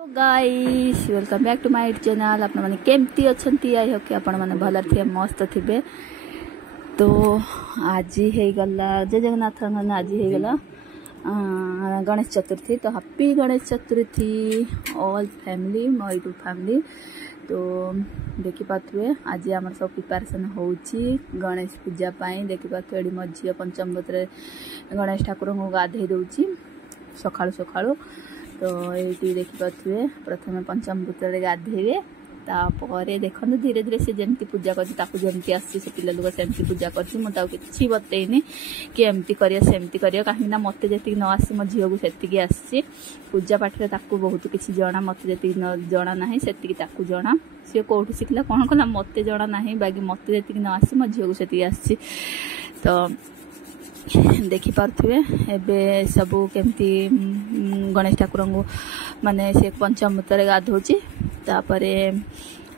Guys welcome back to my channel. आपण माने केमती अछंती आई होके आपण माने भलर थे मस्त थिबे। तो आज हे गला जय जगन्नाथ आज हे गला गणेश चतुर्थी। तो happy Ganesh Chaturthi all family my to family. तो देखि पाथुए आज आमर सब प्रिपरेशन होउची गणेश पूजा पाई। देखि पाथुए एडी मझिया पंचमृत गणेश ठाकुर को गाधे दउची सखाळु सखाळु। तो ये देखिपे प्रथम पंचमृत गाधेबे तापर देखो धीरे धीरे से जमी पूजा करमती आसी पिला लोक सेमती पूजा करछि बतईनी कि एमती करिया सेमती करिया कहीं मत जी न आसी मो झील को सेतिकी आसी पूजा पाठ बहुत किसी जना मत जी जना ना से जना सी कौटी शिखला कौन कला मत जना ना बाकी मत जी न आसी मो झील को सेतिकी आसी। तो देखि पार्थुए एबे सबू केमती गणेश ठाकुर को माने से पंचमृत गाधोची। तापरे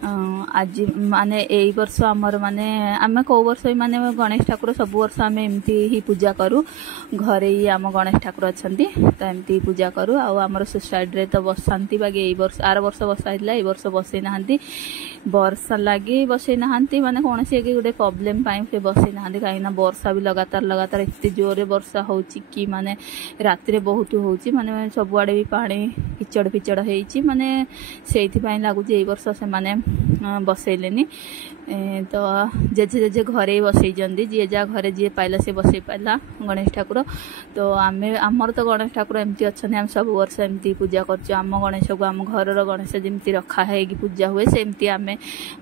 आज माने एई वर्ष आमर माने आमे को वर्ष माने गणेश ठाकुर सब वर्ष आमे एमती ही पूजा करू घरे ही आम गणेश ठाकुर अछंती तो एमती पूजा करू। आ आमर सोसाइटी रे तो बसांती बाकी एई वर्ष आर वर्ष बसाइला एई वर्ष बसई नाहंती वर्षा लगी बसई नाहंती माने कौन से गोटे प्रॉब्लम पाई बसई नाहंती कहीं वर्षा भी लगातार एत जोरे वर्षा होची कि माने राति बहुत होची माने सबुआड़े भी पानी किचड़ फिचड़ होईची माने सेइथि पई लागुची एई वर्ष से माने बसैलेनी। तो जेजे जेजे घरे बसई जी जा घरे जी पाइला से बसई पाइला गणेश ठाकुर। तो आमे आमर तो गणेश ठाकुर एमती अच्छा हम सब वर्ष एमती पूजा करछु आम गणेश को आम घर गणेश जमती रखा है कि पूजा हुए सेमती आमे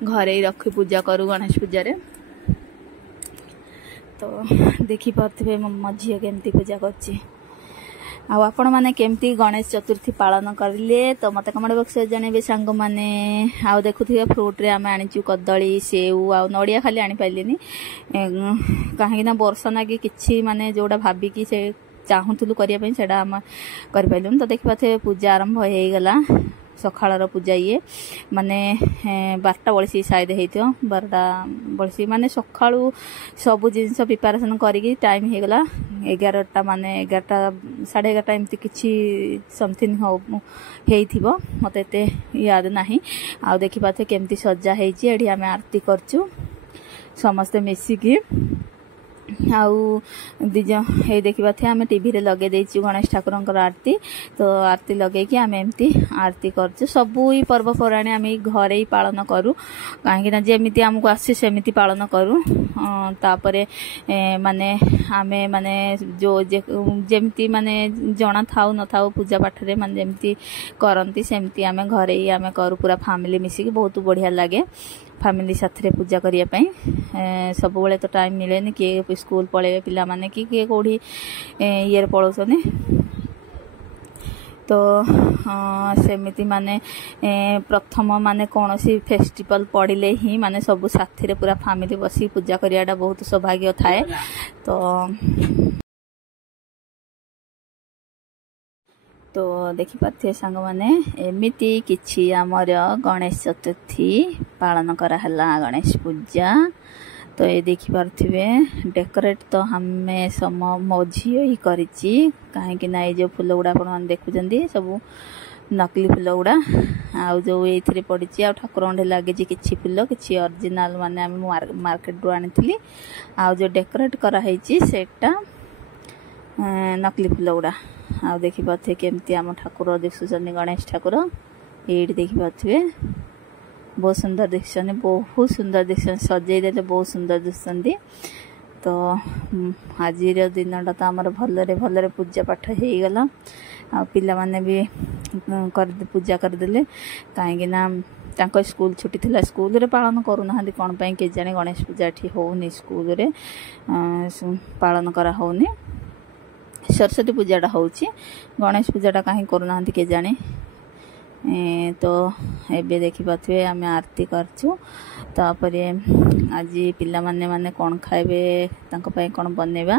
घरे रखी पूजा करू गणेश पूजा रे। तो देखि पार्थिबे मझिया केमती पूजा करछि आपण मैंने केमती गणेश चतुर्थी पालन करें तो मत कमेंट बॉक्स में जनइबे सांग मैंने। आउ देखुथिबे फ्रूट रे आम आनीचु कदली सेऊ आ नड़िया खाली आनी पाइलिनी कहीं वर्षा ना कि माने जोड़ा भाविकी से चाहूलु करने से आम कर। तो देखिए पूजा आरंभ हो गला सखाळर पूजा ये माने 12टा बड़ी शायद होती 12टा बड़ी माने सखाळु सब जिनस प्रिपरेशन करी टाइम हो गला 11टा माने 11टा 11:30 एमती किछि समथिंग हो मत एत याद नहीं। आ देखि पाथे केमती सजा होईची एठी आमे आरती करछु समस्ते मिसिकी आउ दिज ये देखा थे आम टीवी रे लगे देचु गणेश ठाकुर आरती। तो आरती लगे कि आम एमती आरती करछु सबू ही पर्वपराणी आम घरे ही पालन करूँ कहीं जमी आमको आसी सेमिति पालन करूँ। तापरे माने आमे माने जो जमती माने जना थाउ न थाउ पूजा पाठ रे माने जमती करंती सेमती आमे घरे ही आमे करू पूरा फैमिली मिसिकी बहुत बढ़िया लगे फैमिली साथ रे पूजा करिया पई। सब बेले तो टाइम मिलेनी किए स्कूल पळेबे पिला माने कि किए कोठी ये पळौसने। तो सेमिति माने प्रथम माने कौन सी फेस्टिवल पड़िले ही माने सब साथी रे पूरा फैमिली बसी पूजा करियाटा बहुत सौभाग्य थाए। तो देखि पाथे सांग माने एमिति किछि आमर गणेश चतुर्थी पालन करा हला गणेश पूजा। तो ये देखि पारथिबे डेकोरेट तो हमें सम मो झियो ही करिछि कहीं ना ये जो फूल गुड़ा आपण देखुचंदी सब नकली फूल गुड़ा आ जो ये पड़ी आ ठाकुर लगे किछि फूल किछि ओरिजिनल माने मार्केट रू आनी आ जो डेकोरेट कराई सेटा नकली फूल गुड़ा। आ देखि पाथे केमती आम ठाकुर दिखुचंदी गणेश ठाकुर ये देखि पाथे बहुत सुंदर दिखुचंदी बहुत सुंदर दिखुचंदी सजई देले बहुत सुंदर दिखुचंदी। तो आज दिनटा तो आमर भलरे पूजा पाठ हो गला आ पिला माने भी पूजा करदेले कहीं तांको स्कूल छुट्टी थिला स्कूल रे पालन करूना कौन पाई के जाने गणेश पूजा एठी होउनी स्कूल रे पालन करा होउनी सरस्वती पूजाटा होउची गणेश पूजाटा कहीं करूना के जाने। तो एबे देखि पाथुए आमे आरती करछु तापरे आज पिला माने माने कौन खाइबे तांको पई कौन बनेबा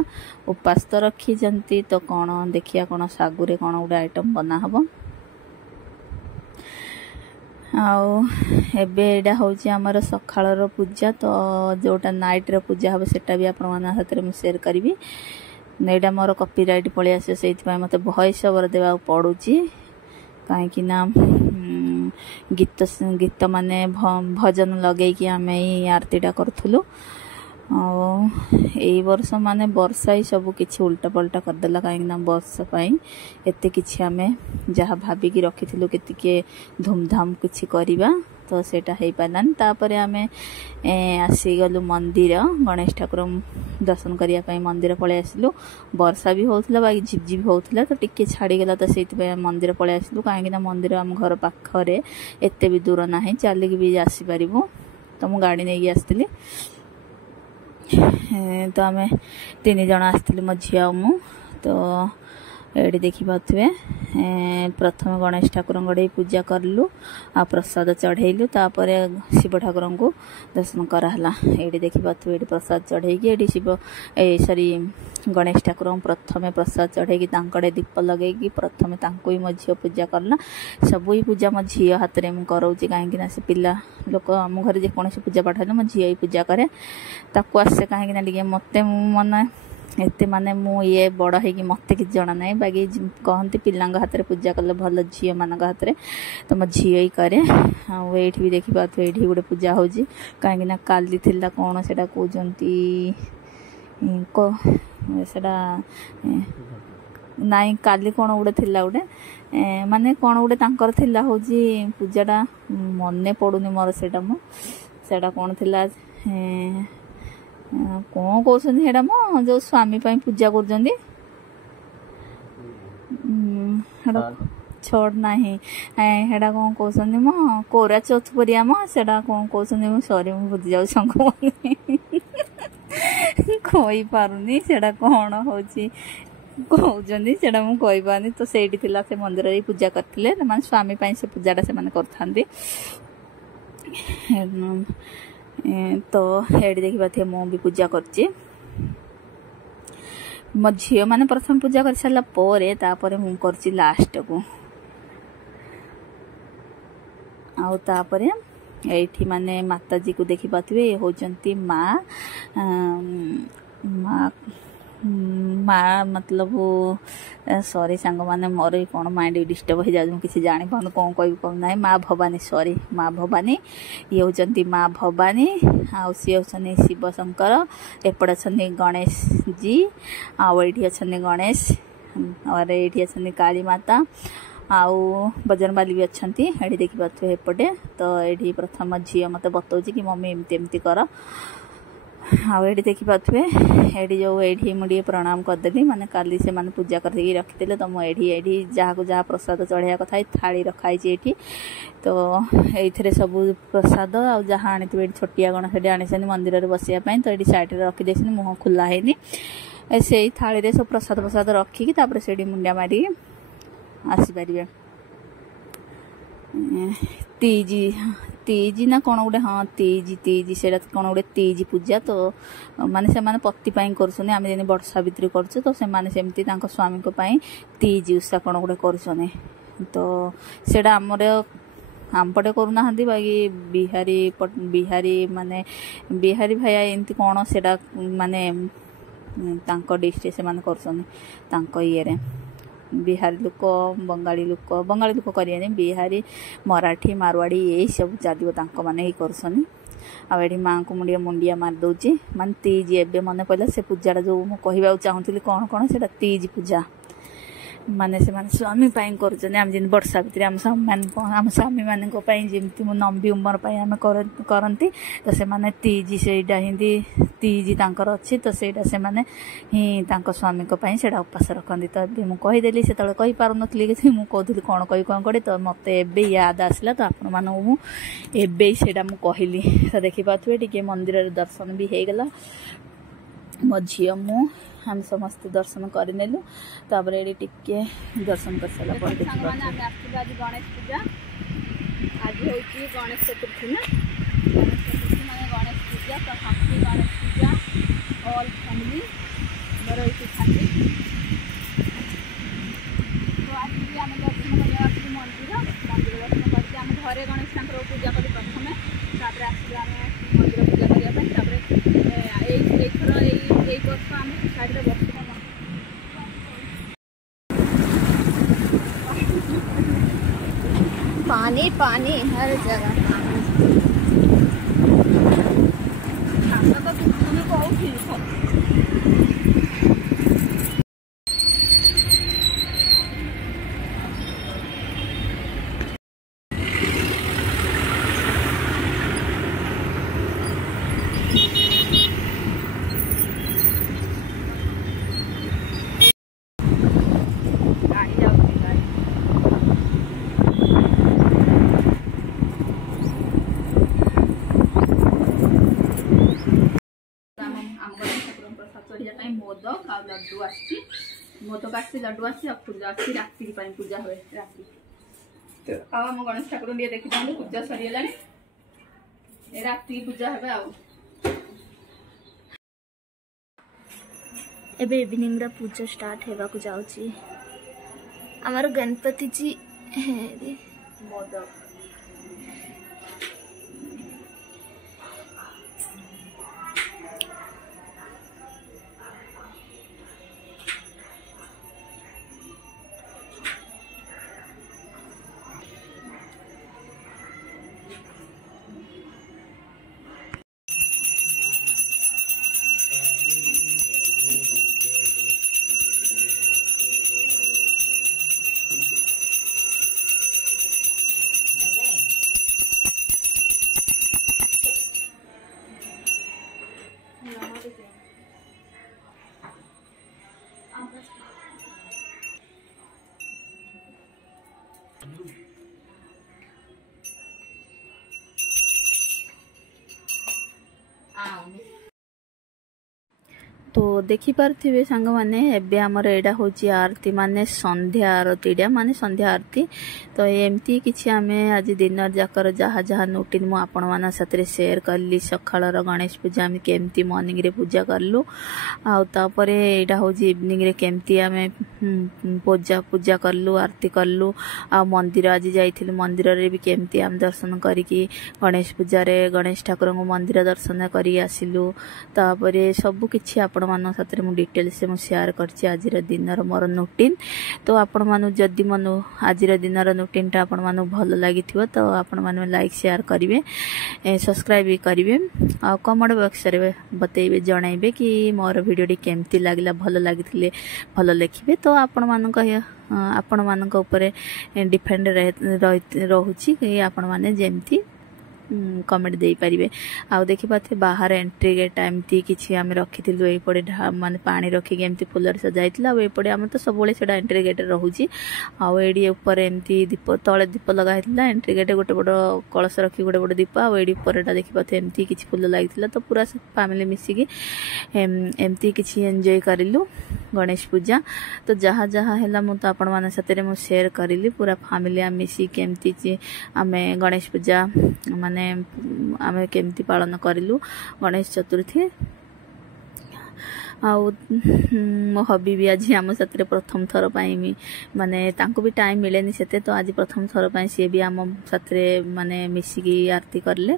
उपास तो रखी जंती तो कौन देखिया कौन सागुरे कौन गुडा आइटम बना हबो। आउ एबे एडा होउची हमर सखाळर पूजा तो जोटा नाइट रे पूजा हबो सेटा भी आपण माने हाथ रे शेयर करबी नेडा मोर कॉपीराइट पळि आसे सेति पई मते वॉइस ओवर देबा पडुची कहीं गीत गीत माने भजन लगे कि आम आरतीटा करूँ। यही वर्ष माने वर्षा ही सब किसी उल्टा पल्टा करदेला कहीं वर्षा एत कि आम जहाँ भाविकी रखी के धूमधाम किसी करवा तो सेटा हो पारानी। तापर आम आसीगलु मंदिर गणेश ठाकुर दर्शन करने मंदिर पलि आसलु। वर्षा भी होता बाकी झिपझिप होता तो टिके छाड़ीगला तो से मंदिर पलि आसलु कहीं मंदिर आम घर पाखे एत भी दूर ना चलिक भी आसीपर तो मु गाड़ी नहीं आसती। तो आम 3 जन आसती मो झी मु तो ये देखिपे प्रथम गणेश ठाकुर पूजा कलु आ प्रसाद चढ़ेलु तापर शिव ठाकुर को दर्शन कराला। ये देखिपे ये प्रसाद चढ़े शिव सॉरी गणेश ठाकुर प्रथम प्रसाद चढ़े दीप लगे प्रथम ही मो झी पूजा करला। सब ही पूजा मो झी हाथ में कराऊँ कहीं से पिला लोक आम घर जेकोसी पूजा पाठ है मो झी ही पूजा कै ताकू आसे कहीं मत मन एते माने मु ये बड़ है मत कि जना ना बाकी कहते पिला हाथ में पूजा कले भल झी मान हाथ में तो मो झी ही कै ये भी देखिपे ये गोटे पूजा हो कहीं काली थिला कौन से कहते सेटा नाई काली कौन गोटे थिला गोटे माने कौन गोटे तांकर थिला हो पूजाटा मन पड़ुनी मोर सेटा कौन थिला कौन कहते मो जो स्वामी पूजा कर छोड़ ना हेड़ा कौन कहते मो कोरा चौथ परिया मो सेटा कौन कहते सॉरी मु बुझी जाऊ कही पारुनी सेटा कौन हो कहते सेटा मु कही पारनी तो से मंदिर ही पूजा करते स्वामी से पूजाटा से करते। तो ये देखिए मु भी पूजा कर मो झी मैंने प्रथम पूजा कर सारापर मु कर लास्ट को आउे ये माने माताजी को देखिपे ये होचंती माँ माँ माँ मतलब सॉरी सांग मैंने मोर कौन माइंड डिस्टर्ब हो जाए किसी जानी पाऊँ कौन कह कौन ना माँ भवानी सॉरी माँ भवानी ये होचंती माँ भवानी आउ सी होचंती शिव शंकर एपट अच्छे गणेश जी आठी अच्छा गणेश और ये अच्छा काली माता आउ बजरंगबाली भी अच्छा ये देखिपे एपटे तो ये प्रथम झील मत बताऊँ कि मम्मी एमती एमती कर आए देखिपे ये जो ये मुझे प्रणाम करदेली माने काली से माने पूजा करके रखी तो मुझे जहाँ को जहाँ प्रसाद चढ़ाया कथा थाली रखाई ये तो ये सब प्रसाद आ जहाँ आनी छोटिया गणेश आनी मंदिर में बसापी तो ये साइड रखीदे मुह खुला है से थाली सब प्रसाद प्रसाद रखिकी से मुंडिया मारी आसीपर तीजी ना कौन गोटे हाँ तीजी से कौन गोटे तीजी पूजा तो माने से माने पति कर आम जमी बड़ सावित्री कर तो सेमती स्वामी तीजी उषा कौन गोटे कर तो सेटा आमर आमपटे करूना बाकी बिहारी माने बिहारी भाई एमती कौन से माने डिस्ट्रिक्ट से कर ये बिहारी लोक बंगाली लोक करें बिहारी मराठी मारवाड़ी यही सब चलो मैंने ही कर माँ को मुझे मुंडिया मारदे मान तीज एवं मन पड़ा से पूजाटा जो मुझे चाहूली कौन कौन से तीज पूजा माने से माने स्वामी कर आम जमी बड़ भितर आम स्वामी मान जमी नंबी उमर आम करती तो से माने तीज से हिंदी तीज तांकर अच्छी तो सेटा से माने ही स्वामी से उपास रखती तो मुझे कहीदेली से कही पार नी कि मुझे कहती कौन कही कौन करी तो मत एवं याद आसला तो आपण मानू मुझे कहली तो देखिपे टे मंदिर दर्शन भी हो गला मो झी मु हम समस्त दर्शन करनेलु तापर ये टिके दर्शन कर सारा पर देखिबा आज गणेश पूजा आज होची गणेश चतुर्थी ना गणेश पूजा तो हैप्पी गणेश पूजा ऑल फैमिली बरो इति खाती तो आज भी हम दर्शन करने आसी मंदिर दर्शन करके हम घरे गणेश ठाकुर पूजा करी प्रथमे तापर आसी हम मंदिर पूजा करिया पई तापर एई थरो एई वर्ष हम साइड रे बस पानी पानी हर जगह मोदक आ लड्डू आसी मोदक आसी लड्डू आसी फूल आसी राति पूजा हुए राति तो आम गणेश ठाकुर टे देखी था पूजा सरीगला राति पूजा हे एबे इवनिंग रा पूजा स्टार्ट हेबा को जाउची हमर गणपति जी मोदक तो देखी पार्थिबे सांग माने एबे हमर एडा होची आरती माने संध्या आरतीडा माने संध्या आरती तो एमती किछि आमे आज दिन जाकर जहा जहा नोटिन मु आपण माना साथरे शेयर करली सखाळर गणेश पूजा आमे केमती मॉर्निंग रे पूजा करलु आ तापरे एडा होची इवनिंग रे केमती आमे पूजा करलु आरती करलु आ मंदिर आज जाइथिलु मंदिर रे भी केमती आम दर्शन करिकी गणेश पूजा रे गणेश ठाकुर को मंदिर दर्शन करी आसिलु तापरे सब किछि आपण मान साथरे मु डिटेल्स से मु शेयर करछि आज दिन मोर नोटिन तो आपण मानु जदि मनु आज दिन नोटिन टा आपण मानु भल लागिथिबो तो आपण मानु लाइक शेयर करिवे सब्सक्राइब भी करिवे आ कमेंट बॉक्स रे बतैबे जणाइबे कि मोर वीडियो टी केमती लागला भल लागिथिले भल लिखिबे तो आपण मानु आपण मानक ऊपर डिपेंड रहुछि कि आपण माने जेमती कमेंट दे पारिबे आ देखि पाथे बाहर एंट्री गेट एमती किछि हम रखिथिलु एई पड़े माने पानी रखि के एमती फुलर सजाइतला एई पड़े हम तो सब बेले सेडा एंट्री गेट रहउची आ एडी ऊपर एमती दीप तळे दीप लगा हितला एंट्री गेट गोटे बड़ कलश रखि गोटे बड़ दीप आ एडी ऊपरटा देखि पाथे एमती किछि फुल लागितला तो पूरा फैमिली मिसी की एमती किछि एन्जॉय करिलु गणेश पूजा तो जहा जहा हैला मु तो आपण माने साथे मु शेयर करिली पूरा फैमिली हम मिसी केमती आमे गणेश पूजा माने आमे केमती पालन करिलु गणेश चतुर्थी आ मो हबी भी आज आम साथ प्रथम थर पाई माने तांको भी टाइम मिलेनी सेते तो आज प्रथम थर पाई सी भी आम साथ माने मिसिकी आरती करले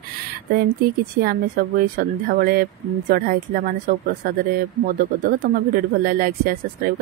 तो एमती किछि आमे सब संध्या बेले चढ़ाई माने सब प्रसाद रे मोदक तुम वीडियो भल लाइक शेयर सब्सक्राइब